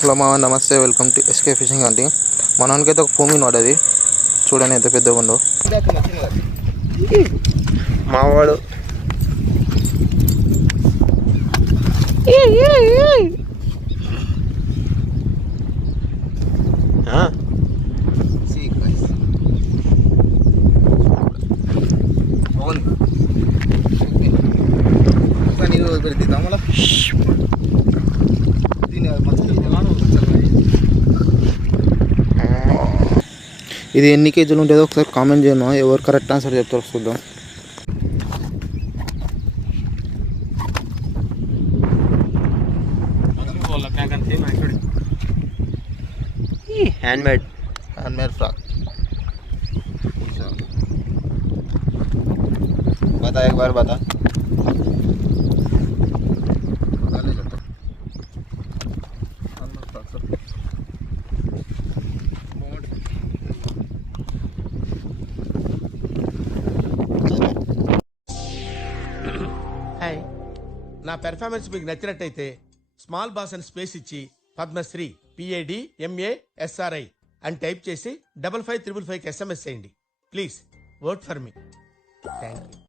హలో మామ, నమస్తే. Welcome to SK fishing అంటే. మనకైతే ఒక పూమి పడ్డది, చూడండి ఎంత పెద్దగా ఉందో. మావాడు ఇది ఎన్ని కేజీలు ఉంటుందో ఒకసారి కామెంట్ చేయను. ఎవరు కరెక్ట్ ఆన్సర్ చెప్తారో చూద్దాం. हैंडमेड फ्रॉक बता, एक बार बता. హాయ్, నా పెర్ఫార్మెన్స్ మీకు నచ్చినట్టయితే స్మాల్ బాస్ అని స్పేస్ ఇచ్చి పద్మశ్రీ PADMASRI అని టైప్ చేసి 5555 SMS చేయండి. Please vote for me. Thank you.